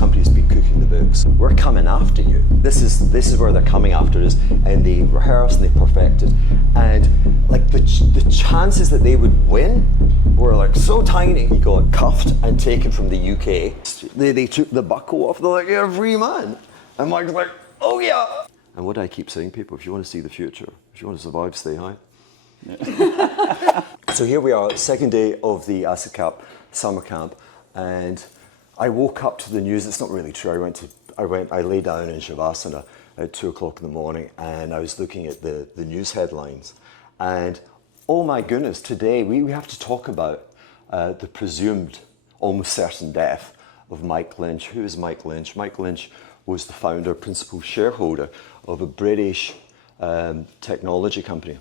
company's been cooking the books. We're coming after you. This is where they're coming after us, and they rehearsed and they perfected, and like the chances that they would win were like so tiny. He got cuffed and taken from the UK. They took the buckle off. They're like, "You're a free man," and Mike's like, "Oh yeah." And what do I keep saying, people? If you want to see the future, if you want to survive, stay high. Yeah. So here we are, second day of the Acid Cap summer camp, and I woke up to the news. It's not really true. I lay down in Shavasana at 2 o'clock in the morning, and I was looking at the news headlines, and oh my goodness, today we have to talk about the presumed almost certain death of Mike Lynch. Who is Mike Lynch? Mike Lynch was the founder, principal shareholder of a British technology company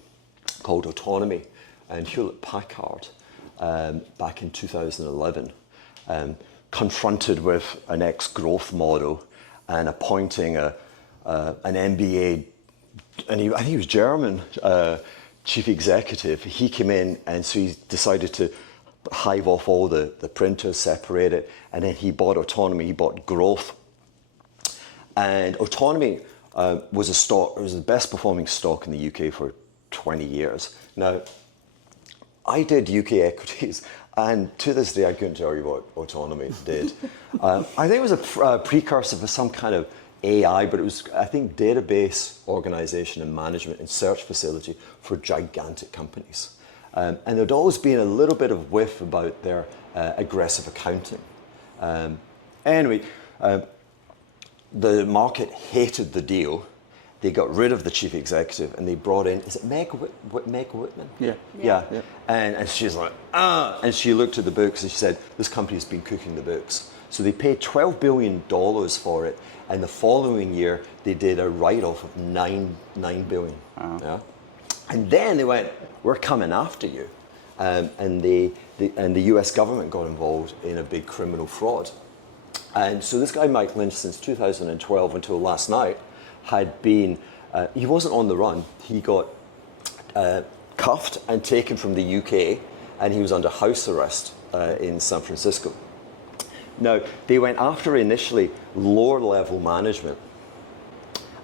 called Autonomy, and Hewlett-Packard back in 2011, confronted with an ex-growth model and appointing an MBA, and I think he was German, chief executive. He came in, and so he decided to hive off all the printers, separate it, and then he bought Autonomy, he bought growth. And Autonomy was a stock, it was the best performing stock in the UK for 20 years. Now, I did UK equities, and to this day I couldn't tell you what Autonomy did. I think it was a precursor for some kind of AI, but it was, I think, database organization and management and search facility for gigantic companies. And there'd always been a little bit of whiff about their aggressive accounting. Anyway, the market hated the deal. They got rid of the chief executive and they brought in, is it Meg Whitman? Yeah. And she's like, and she looked at the books and she said, this company's been cooking the books. So they paid $12 billion for it, and the following year they did a write-off of $9 billion. Wow. Yeah? And then they went, we're coming after you. And the US government got involved in a big criminal fraud. And so this guy, Mike Lynch, since 2012 until last night, had been, he wasn't on the run. He got cuffed and taken from the UK, and he was under house arrest in San Francisco. Now, they went after initially lower level management,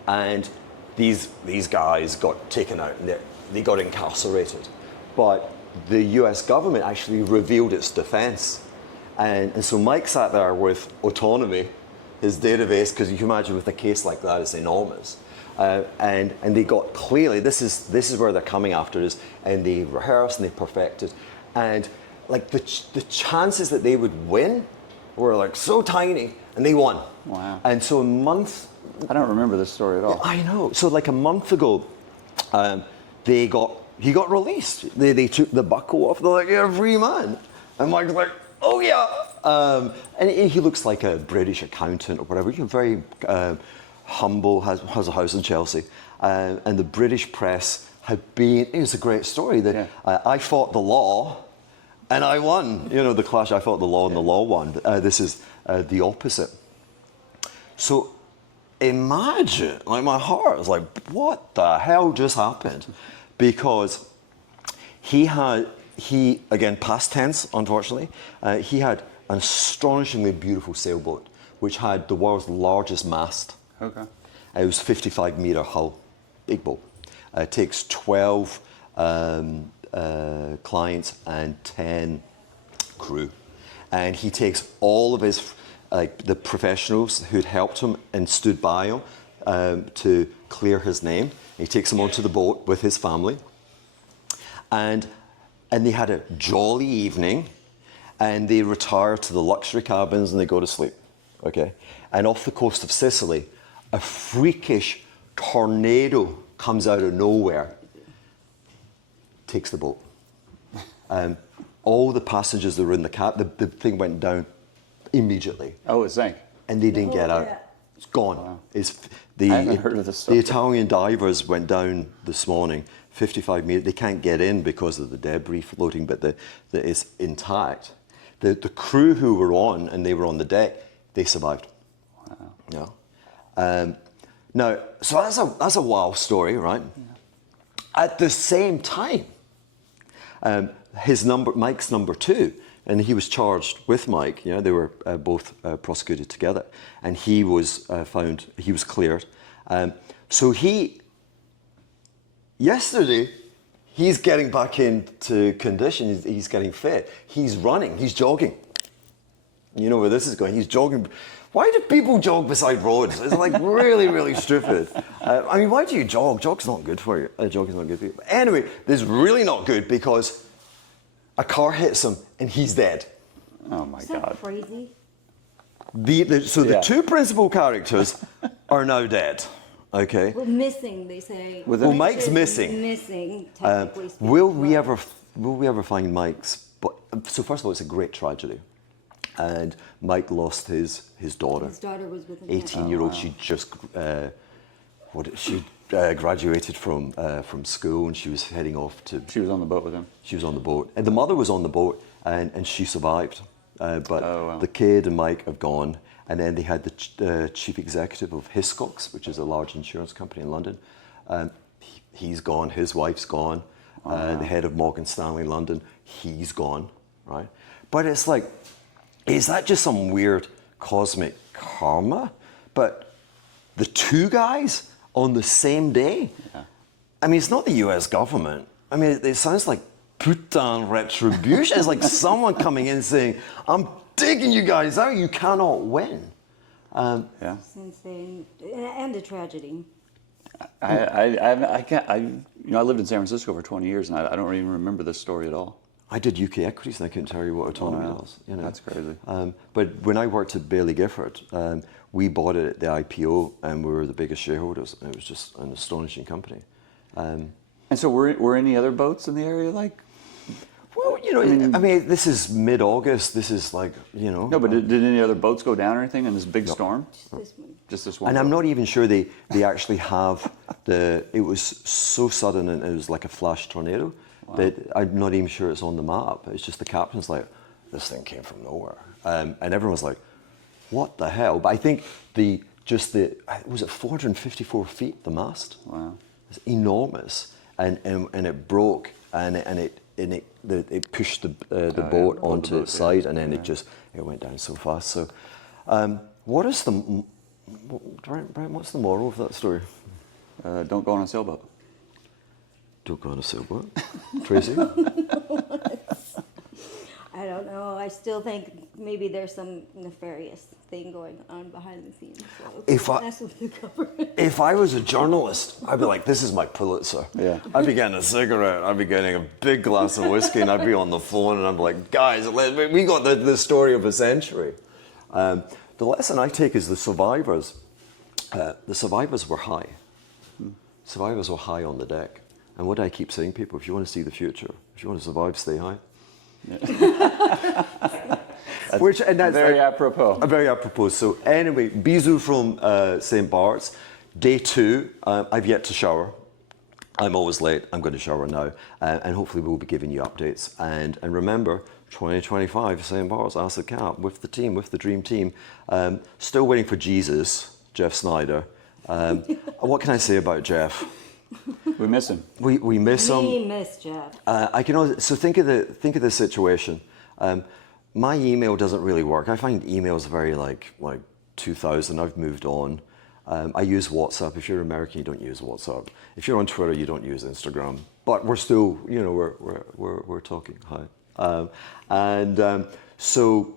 and these guys got taken out and they got incarcerated. But the US government actually revealed its defense. And so Mike sat there with Autonomy, his database, because you can imagine with a case like that, it's enormous. And they got clearly, this is where they're coming after us, and they rehearsed and they perfected. And like the chances that they would win were like so tiny, and they won. Wow. And so a month... I don't remember this story at all. I know. So like a month ago, he got released. They took the buckle off. They're like, you're a free man. And Mike's like, oh yeah. And he looks like a British accountant or whatever. He's very humble, has a house in Chelsea. And the British press had been, it was a great story that I fought the law and I won. You know, the clash, I fought the law and the law won. This is the opposite. So imagine, like my heart was like, what the hell just happened? Because he, again, past tense, unfortunately, he had an astonishingly beautiful sailboat, which had the world's largest mast. Okay. It was 55-meter hull, big boat. It takes 12 clients and 10 crew. And he takes all of his, the professionals who'd helped him and stood by him to clear his name. He takes them onto the boat with his family. And they had a jolly evening, and they retire to the luxury cabins and they go to sleep, okay? And off the coast of Sicily, a freakish tornado comes out of nowhere, takes the boat. All the passengers that were in the cab, the thing went down immediately. Oh, it sank. And they didn't get out. It's gone. Wow. I haven't heard of this stuff. The Italian divers went down this morning, 55 meters. They can't get in because of the debris floating, but it's intact. The crew who were on, and they were on the deck, they survived. Wow. Yeah. Now, so that's a wild story, right? Yeah. At the same time, Mike's number two and he was charged with Mike. Yeah, they were both prosecuted together, and he was found. He was cleared. So yesterday, he's getting back into condition. He's getting fit. He's running. He's jogging. You know where this is going. He's jogging. Why do people jog beside roads? It's like really, really stupid. I mean, why do you jog? Jog's not good for you. Jogging's not good for you. But anyway, this is really not good because a car hits him and he's dead. Oh my Is that God. crazy? The two principal characters are now dead. Okay. Well, missing, they say. Well, Mike's Is missing. Missing, technically speaking. Will we ever find Mike's? So first of all, it's a great tragedy, and Mike lost his daughter. His daughter was with him. 18-year-old. She just graduated from school, and she was heading off to. She was on the boat with him. She was on the boat, and the mother was on the boat, and she survived. But Oh, wow. the kid and Mike have gone, and then they had the chief executive of Hiscox, which is a large insurance company in London. He's gone. His wife's gone. The head of Morgan Stanley London, he's gone. Right, but it's like, is that just some weird cosmic karma? But the two guys on the same day. Yeah. I mean, it's not the U.S. government. I mean, it sounds like putain retribution. It's like someone coming in saying, I'm taking you guys out. You cannot win. Yeah. It's insane. And a tragedy. I can't. I lived in San Francisco for 20 years, and I don't even remember this story at all. I did UK equities, and I couldn't tell you what Autonomy wow. was. You know? That's crazy. But when I worked at Bailey Gifford, we bought it at the IPO, and we were the biggest shareholders. And it was just an astonishing company. And so, were any other boats in the area like? Well, you know, I mean, this is mid-August. This is like, you know. No, but did any other boats go down or anything in this big storm? Just this one. Just this one. And I'm boat? not even sure they actually have it was so sudden and it was like a flash tornado that I'm not even sure it's on the map. It's just the captain's like, this thing came from nowhere. And everyone's like, what the hell? But I think was it 454 feet, the mast? Wow. It's enormous. And it broke and it pushed the boat onto its side, and then it went down so fast. So what is Brian, what's the moral of that story? Don't go on a sailboat. Don't go on a sailboat. Tracy? I don't know. I still think maybe there's some nefarious thing going on behind the scenes. So If I- mess with the government. If I was a journalist, I'd be like, this is my Pulitzer. Yeah. I'd be getting a cigarette, I'd be getting a big glass of whiskey, and I'd be on the phone, and I'd be like, guys, we got the story of a century. The lesson I take is the survivors were high. Survivors were high on the deck. And what do I keep saying, people? If you want to see the future, if you want to survive, stay high. That's very apropos. Very apropos. So anyway, bisous from St Barts. Day 2, I've yet to shower. I'm always late. I'm going to shower now. And hopefully we'll be giving you updates. And remember, 2025, St Barts, Ask the Cap, with the team, with the dream team. Still waiting for Jesus, Jeff Snyder. What can I say about Jeff? We miss him. We miss him. We miss Jeff. I can also, so think of the situation. My email doesn't really work. I find emails very like 2000. I've moved on. I use WhatsApp. If you're American, you don't use WhatsApp. If you're on Twitter, you don't use Instagram. But we're still, you know, we're talking. Hi. So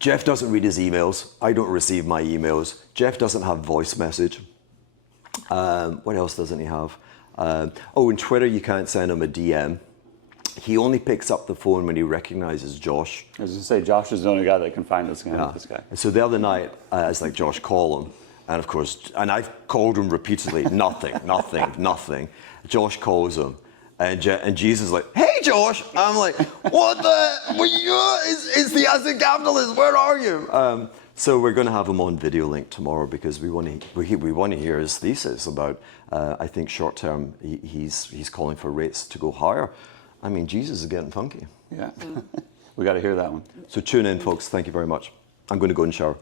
Jeff doesn't read his emails. I don't receive my emails. Jeff doesn't have voice message. What else doesn't he have? In Twitter, you can't send him a DM. He only picks up the phone when he recognizes Josh. I was going to say, Josh is the only guy that can find this guy. Yeah. This guy. And so the other night, I was like, Josh, call him. And of course, and I've called him repeatedly, nothing. Josh calls him. And Jesus is like, hey, Josh. I'm like, what the? It's the asset capitalist. Where are you? So we're going to have him on video link tomorrow because we want to hear his thesis about. I think short term he's calling for rates to go higher. I mean, Jesus is getting funky. Yeah. We got to hear that one. So tune in, folks. Thank you very much. I'm going to go and shower.